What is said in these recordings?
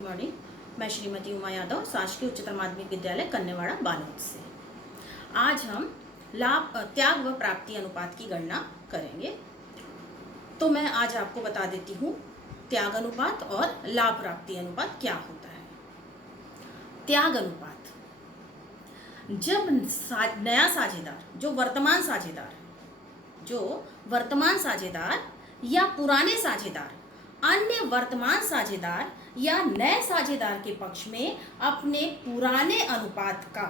Morning. मैं श्रीमती उमा यादव, शासकीय उच्चतर माध्यमिक विद्यालय कन्यावाड़ा बालोद से। आज हम लाभ त्याग व प्राप्ति अनुपात की गणना करेंगे। तो मैं आज आपको बता देती हूँ त्याग अनुपात और लाभ प्राप्ति अनुपात क्या होता है। त्याग अनुपात, जब नया साझेदार जो वर्तमान साझेदार या पुराने साझेदार अन्य वर्तमान साझेदार या नए साझेदार के पक्ष में अपने पुराने अनुपात का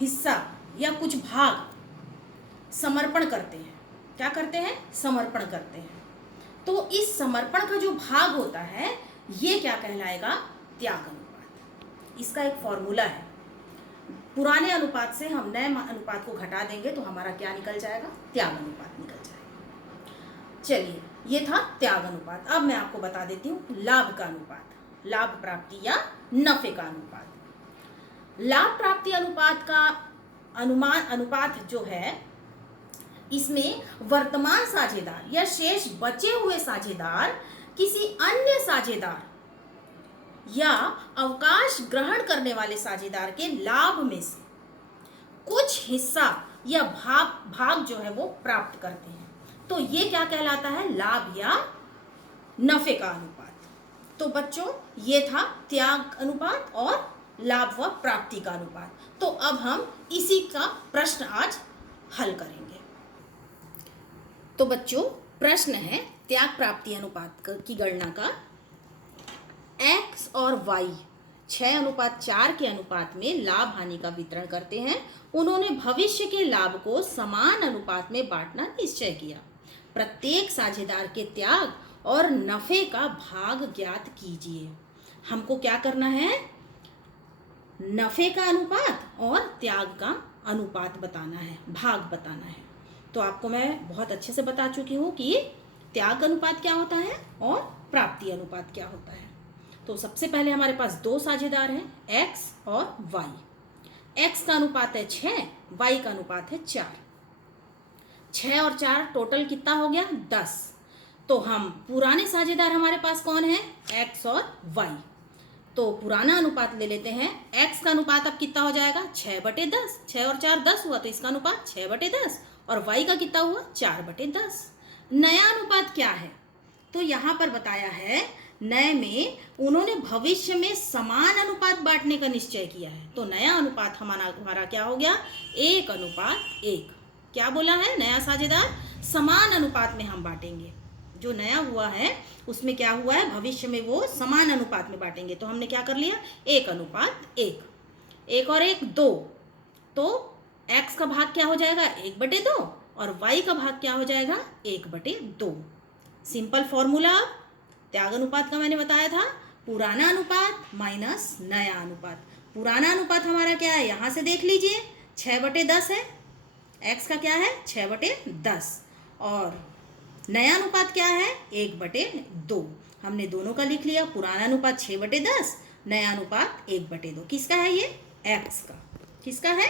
हिस्सा या कुछ भाग समर्पण करते हैं। क्या करते हैं? समर्पण करते हैं। तो इस समर्पण का जो भाग होता है ये क्या कहलाएगा? त्याग अनुपात। इसका एक फॉर्मूला है। पुराने अनुपात से हम नए अनुपात को घटा देंगे तो हमारा क्या निकल जाएगा? त्याग अनुपात निकल जाएगा। चलिए, ये था त्याग अनुपात। अब मैं आपको बता देती हूँ लाभ का अनुपात, लाभ प्राप्ति या नफे का अनुपात। लाभ प्राप्ति अनुपात का अनुपात जो है, इसमें वर्तमान साझेदार या शेष बचे हुए साझेदार किसी अन्य साझेदार या अवकाश ग्रहण करने वाले साझेदार के लाभ में से कुछ हिस्सा या भाग जो है वो प्राप्त करते हैं। तो ये क्या कहलाता है? लाभ या नफे का अनुपात। तो बच्चों, ये था त्याग अनुपात और लाभ व प्राप्ति का अनुपात। तो अब हम इसी का प्रश्न आज हल करेंगे। तो बच्चों, प्रश्न है त्याग प्राप्ति अनुपात की गणना का। x और y 6:4 के अनुपात में लाभ हानि का वितरण करते हैं। उन्होंने भविष्य के लाभ को समान अनुपात में बांटना निश्चय किया। प्रत्येक साझेदार के त्याग और नफे का भाग ज्ञात कीजिए। हमको क्या करना है? नफे का अनुपात और त्याग का अनुपात बताना है, भाग बताना है। तो आपको मैं बहुत अच्छे से बता चुकी हूँ कि त्याग अनुपात क्या होता है और प्राप्ति अनुपात क्या होता है। तो सबसे पहले हमारे पास दो साझेदार हैं, x और y। x का अनुपात है 6, y का अनुपात है 4। 6 और 4 टोटल कितना हो गया? 10। तो हम पुराने साझेदार हमारे पास कौन है? x और y। तो पुराना अनुपात ले लेते हैं। x का अनुपात अब कितना हो जाएगा? 6/10। 6 और 4 10 हुआ, तो इसका अनुपात 6/10। और y का कितना हुआ? 4/10। नया अनुपात क्या है? तो यहाँ पर बताया है नए में उन्होंने भविष्य में समान अनुपात बांटने का निश्चय किया है। तो नया अनुपात हमारा क्या हो गया? 1:1। क्या बोला है? नया साझेदार समान अनुपात में हम बांटेंगे। जो नया हुआ है उसमें क्या हुआ है? भविष्य में वो समान अनुपात में बांटेंगे। तो हमने क्या कर लिया? 1:1। 1 और 1 2। तो x का भाग क्या हो जाएगा? 1/2 और y का भाग क्या हो जाएगा? 1/2। सिंपल फॉर्मूला त्याग अनुपात का मैंने बताया था, पुराना अनुपात माइनस नया अनुपात। पुराना अनुपात हमारा क्या है? यहाँ से देख लीजिए, 6/10 है। x का क्या है? 6/10। और नया अनुपात क्या है? 1/2। हमने दोनों का लिख लिया। पुराना अनुपात 6/10, नया अनुपात 1/2। किसका है ये? x का। किसका है?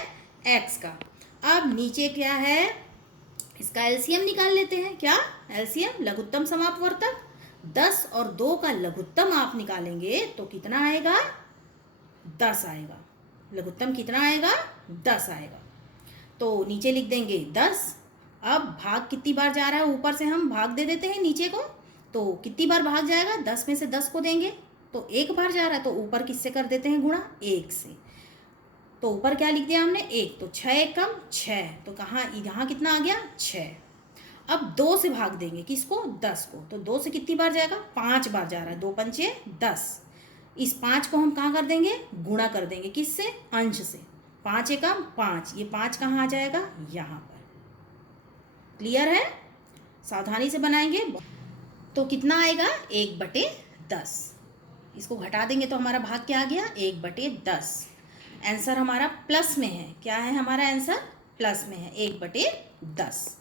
x का। अब नीचे क्या है? इसका एलसीएम निकाल लेते हैं। क्या एलसीएम? लघुत्तम समापवर्तक। 10 और 2 का लघुत्तम आप निकालेंगे तो कितना आएगा? 10 आएगा। लघुत्तम कितना आएगा? 10 आएगा। तो नीचे लिख देंगे 10। अब भाग कितनी बार जा रहा है? ऊपर से हम भाग दे देते हैं नीचे को। तो कितनी बार भाग जाएगा? 10 में से 10 को देंगे तो एक बार जा रहा है। तो ऊपर किससे कर देते हैं गुणा? 1 से। तो ऊपर क्या लिख दिया हमने? 1। तो 6 एकम 6। तो कहाँ? यहाँ कितना आ गया? 6। अब 2 से भाग देंगे किसको? 10 को। तो 2 से कितनी बार जाएगा? 5 बार जा रहा है। 2 पंचे 10। इस 5 को हम कहाँ कर देंगे? गुणा कर देंगे। किससे? अंश से। 5 एकम 5। ये 5 कहाँ आ जाएगा? यहाँ पर। क्लियर है? सावधानी से बनाएंगे। तो कितना आएगा? 1/10। इसको घटा देंगे तो हमारा भाग क्या आ गया? 1/10। आंसर हमारा प्लस में है। क्या है हमारा आंसर? प्लस में है, 1/10।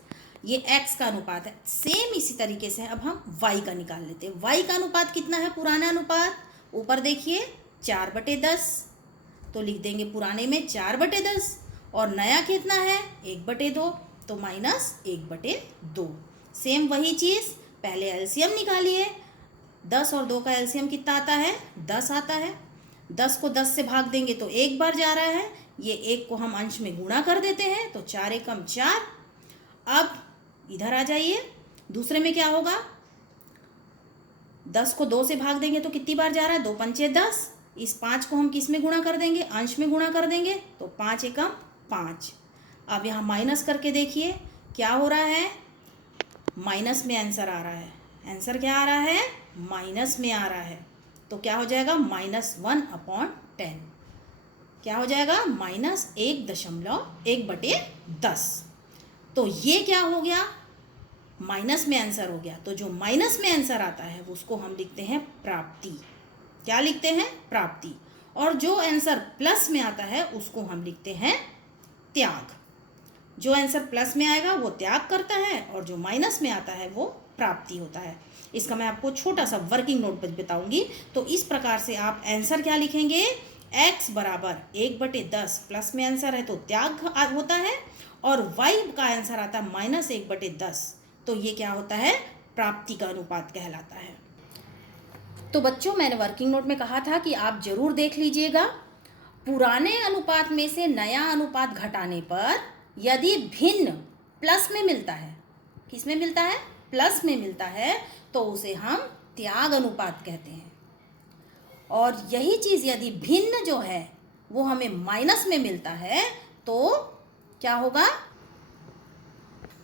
ये x का अनुपात है। सेम इसी तरीके से अब हम y का निकाल लेते हैं। y का अनुपात कितना है? पुराना अनुपात ऊपर देखिए 4/10। तो लिख देंगे पुराने में 4/10 और नया कितना है? 1/2। तो माइनस 1/2। सेम वही चीज़, पहले एलसीएम निकालिए। 10 और 2 का एलसीएम कितना आता है? 10 आता है। 10 को 10 से भाग देंगे तो एक बार जा रहा है, ये 1 को हम अंश में गुणा कर देते हैं तो 4 एकम 4। अब इधर आ जाइए, दूसरे में क्या होगा? 10 को 2 से भाग देंगे तो कितनी बार जा रहा है? 2 पंचे 10। इस 5 को हम किस में गुणा कर देंगे? अंश में गुणा कर देंगे तो 5 एकम 5। अब यहाँ माइनस करके देखिए क्या हो रहा है? माइनस में आंसर आ रहा है। आंसर क्या आ रहा है? माइनस में आ रहा है। तो क्या हो जाएगा? -1/10। क्या हो जाएगा? -1.1/10। तो ये क्या हो गया? माइनस में आंसर हो गया। तो जो माइनस में आंसर आता है उसको हम लिखते हैं प्राप्ति। क्या लिखते हैं? प्राप्ति। और जो आंसर प्लस में आता है उसको हम लिखते हैं त्याग। जो आंसर प्लस में आएगा वो त्याग करता है और जो माइनस में आता है वो प्राप्ति होता है। इसका मैं आपको छोटा सा वर्किंग नोट बताऊंगी। तो इस प्रकार से आप आंसर क्या लिखेंगे? x बराबर 1/10, प्लस में आंसर है तो त्याग होता है, और y का आंसर आता है -1/10, तो ये क्या होता है? प्राप्ति का अनुपात कहलाता है। तो बच्चों, मैंने वर्किंग नोट में कहा था कि आप जरूर देख लीजिएगा। पुराने अनुपात में से नया अनुपात घटाने पर यदि भिन्न प्लस में मिलता है, किस में मिलता है? प्लस में मिलता है, तो उसे हम त्याग अनुपात कहते हैं। और यही चीज़ यदि भिन्न जो है वो हमें माइनस में मिलता है तो क्या होगा?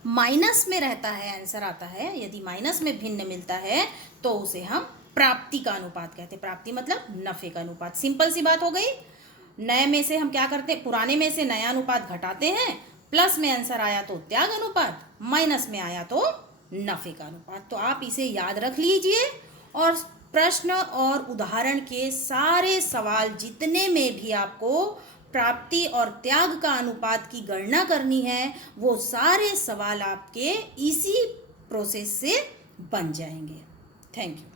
माइनस में रहता है, आंसर आता है। यदि माइनस में भिन्न मिलता है तो उसे हम प्राप्ति का अनुपात कहते हैं। प्राप्ति मतलब नफे का अनुपात। सिंपल सी बात हो गई। नए में से हम क्या करते हैं? पुराने में से नया अनुपात घटाते हैं। प्लस में आंसर आया तो त्याग अनुपात, माइनस में आया तो नफे का अनुपात। तो आप इसे याद रख लीजिए और प्रश्न और उदाहरण के सारे सवाल जितने में भी आपको प्राप्ति और त्याग का अनुपात की गणना करनी है वो सारे सवाल आपके इसी प्रोसेस से बन जाएंगे। Thank you.